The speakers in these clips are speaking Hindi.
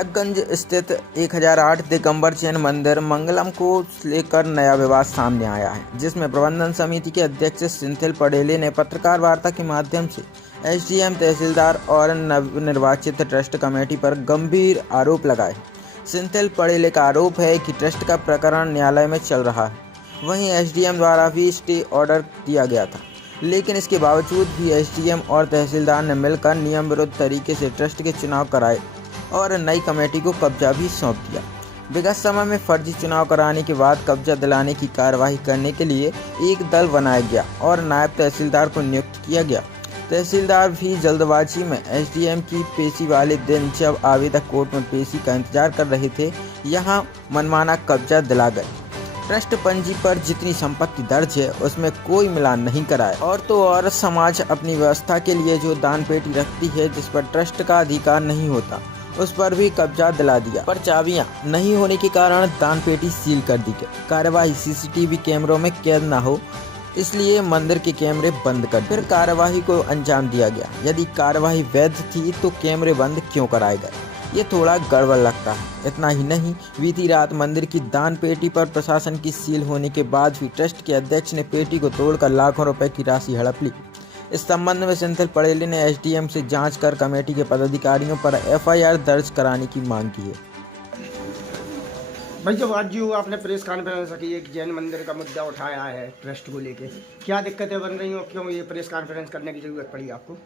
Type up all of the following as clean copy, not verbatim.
तिलकगंज स्थित 1008 दिगंबर जैन मंदिर मंगलम को लेकर नया विवाद सामने आया है, जिसमें प्रबंधन समिति के अध्यक्ष सिंथिल पटेले ने पत्रकार वार्ता के माध्यम से एसडीएम, तहसीलदार और नवनिर्वाचित ट्रस्ट कमेटी पर गंभीर आरोप लगाए। सिंथिल पटेले का आरोप है कि ट्रस्ट का प्रकरण न्यायालय में चल रहा है। वहीं एसडीएम द्वारा भी स्टे ऑर्डर दिया गया था, लेकिन इसके बावजूद भी एसडीएम और तहसीलदार ने मिलकर नियम विरुद्ध तरीके से ट्रस्ट के चुनाव कराए और नई कमेटी को कब्जा भी सौंप दिया। विगत समय में फर्जी चुनाव कराने के बाद कब्जा दिलाने की कार्यवाही करने के लिए एक दल बनाया गया और नायब तहसीलदार को नियुक्त किया गया। तहसीलदार भी जल्दबाजी में एसडीएम की पेशी वाले दिन, जब आवेदक कोर्ट में पेशी का इंतजार कर रहे थे, यहां मनमाना कब्जा दिला गए। ट्रस्ट पंजी पर जितनी संपत्ति दर्ज है उसमें कोई मिलान नहीं कराया, और तो और समाज अपनी व्यवस्था के लिए जो दान पेटी रखती है, जिस पर ट्रस्ट का अधिकार नहीं होता, उस पर भी कब्जा दिला दिया। पर चाबियां नहीं होने के कारण दान पेटी सील कर दी गई। कार्यवाही सीसीटीवी कैमरों में कैद न हो, इसलिए मंदिर के कैमरे बंद कर फिर कार्यवाही को अंजाम दिया गया। यदि कार्यवाही वैध थी तो कैमरे बंद क्यों कराए गए? ये थोड़ा गड़बड़ लगता है। इतना ही नहीं, बीती रात मंदिर की दान पेटी पर प्रशासन की सील होने के बाद भी ट्रस्ट के अध्यक्ष ने पेटी को तोड़कर लाखों रुपए की राशि हड़प ली। इस संबंध में सिंथिल पटेले ने एसडीएम से जांच कर कमेटी के पदाधिकारियों पर एफआईआर दर्ज कराने की मांग की है। भाई, जब आज जो आपने प्रेस कॉन्फ्रेंस की एक जैन मंदिर का मुद्दा उठाया है ट्रस्ट को लेके, क्या दिक्कतें बन रही हो, क्यों ये प्रेस कॉन्फ्रेंस करने की जरूरत पड़ी आपको?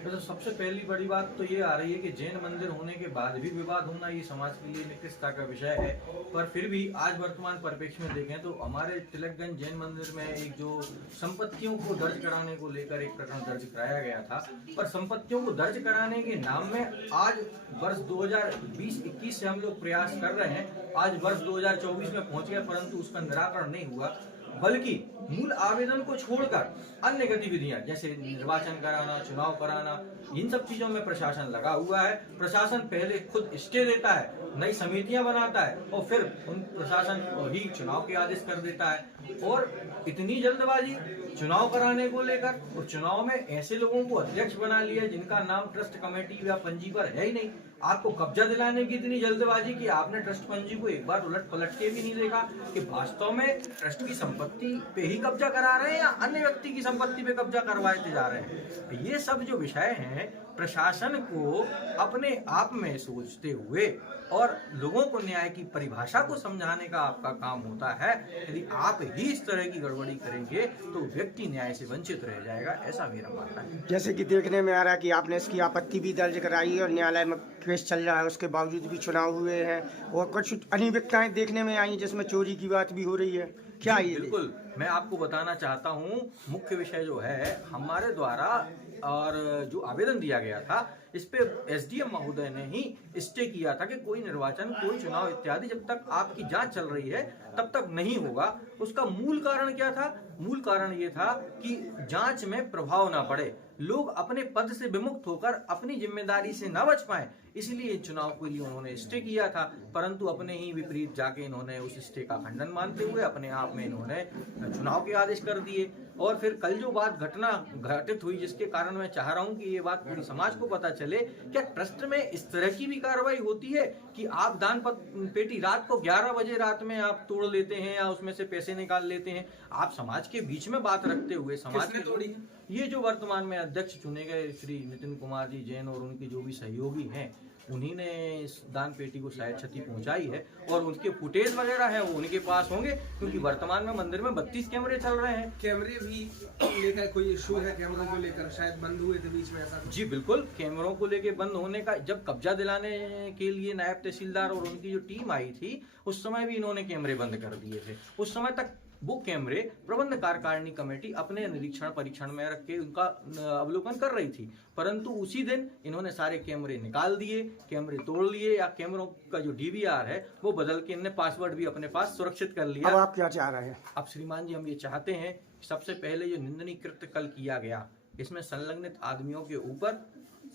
तो सबसे पहली बड़ी बात तो ये आ रही है कि जैन मंदिर होने के बाद भी विवाद होना ये समाज के लिए निकृष्टता का विषय है। पर फिर भी आज वर्तमान परिप्रेक्ष्य में देखें तो हमारे तिलकगंज जैन मंदिर में एक जो संपत्तियों को दर्ज कराने को लेकर एक प्रकरण दर्ज कराया गया था, पर संपत्तियों को दर्ज कराने के नाम में आज वर्ष 2020-21 से हम लोग प्रयास कर रहे हैं। आज वर्ष 2024 में पहुंच गया, परंतु उसका निराकरण नहीं हुआ, बल्कि मूल आवेदन को छोड़कर अन्य गतिविधियां जैसे निर्वाचन कराना, चुनाव कराना, इन सब चीजों में प्रशासन लगा हुआ है। प्रशासन पहले खुद स्टे देता है, नई समितियां बनाता है और फिर उन प्रशासन ही चुनाव के आदेश कर देता है। और इतनी जल्दबाजी चुनाव कराने को लेकर, और चुनाव में ऐसे लोगों को अध्यक्ष बना लिया जिनका नाम ट्रस्ट कमेटी या पंजी पर है ही नहीं। आपको कब्जा दिलाने की इतनी जल्दबाजी कि आपने ट्रस्ट पंजी को एक बार उलट पलट के भी नहीं देखा कि वास्तव में ट्रस्ट की संपत्ति पे ही कब्जा करा रहे हैं या अन्य व्यक्ति की संपत्ति पे कब्जा करवाते जा रहे हैं। ये सब जो विषय हैं, प्रशासन को अपने आप में सोचते हुए और लोगों को न्याय की परिभाषा को समझाने का आपका काम होता है। यदि आप ही इस तरह की गड़बड़ी करेंगे तो व्यक्ति न्याय से वंचित रह जाएगा, ऐसा मेरा मानना है। जैसे कि देखने में आ रहा है कि आपने इसकी आपत्ति भी दर्ज कराई है और न्यायालय में केस चल रहा है, उसके बावजूद भी चुनाव हुए हैं और कुछ अनियमितताएं देखने में आई, जिसमें चोरी की बात भी हो रही है। क्या ये? बिल्कुल, मैं आपको बताना चाहता हूँ, मुख्य विषय जो है हमारे द्वारा और जो आवेदन दिया गया था, इस पे एसडीएम महोदय ने ही स्टे किया था कि कोई निर्वाचन, कोई चुनाव इत्यादि जब तक आपकी जांच चल रही है तब तक नहीं होगा। उसका मूल कारण क्या था? मूल कारण ये था कि जांच में प्रभाव ना पड़े, लोग अपने पद से विमुक्त होकर अपनी जिम्मेदारी से न बच पाए, इसलिए चुनाव के लिए उन्होंने स्टे किया था। परंतु अपने ही विपरीत जाके इन्होंने उस स्टे का खंडन मानते हुए अपने आप में इन्होंने चुनाव के आदेश कर दिए। और फिर कल जो बात घटना घटित हुई, जिसके कारण मैं चाह रहा हूं कि ये बात पूरी समाज को पता चले, क्या ट्रस्ट में इस तरह की भी कार्रवाई होती है कि आप दान पेटी रात को 11 बजे रात में आप तोड़ लेते हैं या उसमें से पैसे निकाल लेते हैं? आप समाज के बीच में बात रखते हुए समाज ने तोड़ी। ये जो वर्तमान में अध्यक्ष चुने गए श्री नितिन कुमार जी जैन और उनके जो भी सहयोगी हैं, उन्हीं ने इस दान पेटी को शायद क्षति पहुंचाई है और उसके फुटेज वगैरह है वो उनके पास होंगे, क्योंकि वर्तमान में मंदिर में 32 कैमरे चल रहे हैं। कैमरे भी लेकर कोई इशू है? कैमरों को लेकर शायद बंद हुए थे बीच में, ऐसा? जी बिल्कुल, कैमरों को लेकर बंद होने का, जब कब्जा दिलाने के लिए नायब तहसीलदार और उनकी जो टीम आई थी, उस समय भी इन्होंने कैमरे बंद कर दिए थे। उस समय तक वो कैमरे प्रबंध कार्यकारिणी कमेटी अपने निरीक्षण परीक्षण में रख के उनका अवलोकन कर रही थी, परंतु उसी दिन इन्होंने सारे कैमरे निकाल दिए, कैमरे तोड़ लिए, या कैमरों का जो डीवीआर है वो बदल के इन्होंने पासवर्ड भी अपने पास सुरक्षित कर लिया। अब आप क्या चाह रहे हैं? अब श्रीमान जी, हम ये चाहते हैं, सबसे पहले जो निंदनीय कृत्य कल किया गया, इसमें संलग्नित आदमियों के ऊपर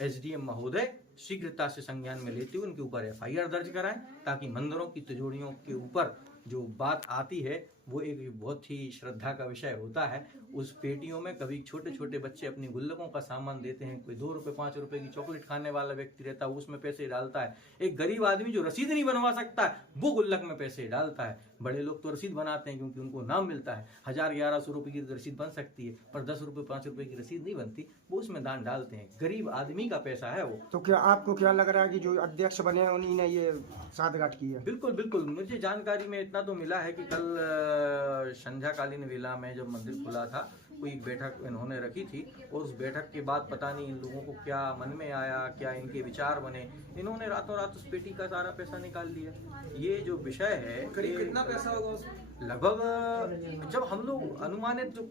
एसडीएम महोदय शीघ्रता से संज्ञान में लेते हुए उनके ऊपर एफआईआर दर्ज कराएं, ताकि मंदिरों की तिजोरियों के ऊपर जो बात आती है वो एक बहुत ही श्रद्धा का विषय होता है। उस पेटियों में कभी छोटे छोटे बच्चे अपनी गुल्लकों का सामान देते हैं, कोई 2 रुपए 5 रुपए की चॉकलेट खाने वाला व्यक्ति रहता है उसमें पैसे डालता है, एक गरीब आदमी जो रसीद नहीं बनवा सकता है वो गुल्लक में पैसे डालता है। बड़े लोग तो रसीद बनाते हैं क्योंकि उनको नाम मिलता है, 1000-1100 रुपए की रसीद बन सकती है, पर 10 रुपए 5 रुपए की रसीद नहीं बनती, वो उसमें दान डालते हैं। गरीब आदमी का पैसा है वो। तो क्या आपको क्या लग रहा है कि जो अध्यक्ष बने हैं उन्हीं ने ये साठगांठ की है? बिल्कुल बिल्कुल, मुझे जानकारी में इतना तो मिला है कि कल संध्याकालीन वेला में जब मंदिर खुला था कोई एक बैठक इन्होंने रखी थी, और उस बैठक के बाद पता नहीं इन लोगों को क्या मन में आया, क्या इनके विचार बने, इन्होंने रातों रात उस पेटी का सारा पैसा निकाल लिया। ये जो विषय है, करीब कितना पैसा होगा उसमें? लगभग जब हम लोग अनुमानित जो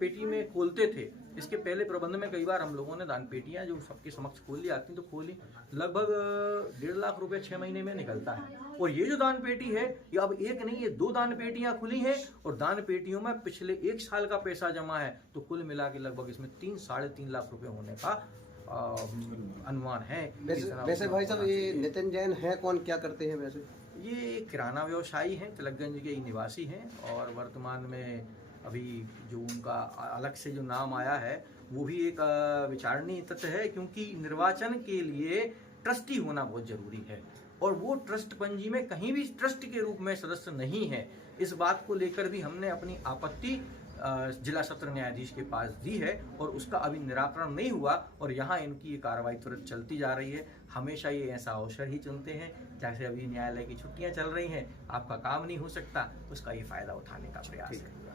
पेटी में खोलते थे, इसके पहले प्रबंध में कई बार हम लोगों ने दान पेटियां जो सबके समक्ष खोली आती तो खोली, लगभग 1.5 लाख रुपए 6 महीने में निकलता है। और ये जो दान पेटी है ये अब एक नहीं, ये 2 दान पेटियां खुली हैं, और दान पेटियों में पिछले 1 साल का पैसा जमा है, तो कुल मिला के लगभग इसमें 3-3.5 लाख रुपए होने का अनुमान है। वैसे भाई साहब ये नितिन जैन है कौन, क्या करते हैं वैसे? ये किराना व्यवसायी हैं, तिलकगंज के ही निवासी हैं, और वर्तमान में अभी जो उनका अलग से जो नाम आया है वो भी एक विचारणीय तथ्य है, क्योंकि निर्वाचन के लिए ट्रस्टी होना बहुत जरूरी है, और वो ट्रस्ट पंजी में कहीं भी ट्रस्ट के रूप में सदस्य नहीं है। इस बात को लेकर भी हमने अपनी आपत्ति जिला सत्र न्यायाधीश के पास दी है, और उसका अभी निराकरण नहीं हुआ, और यहाँ इनकी ये कार्रवाई तुरंत चलती जा रही है। हमेशा ये ऐसा अवसर ही चुनते हैं, जैसे अभी न्यायालय की छुट्टियां चल रही हैं, आपका काम नहीं हो सकता, उसका ये फायदा उठाने का प्रयास है।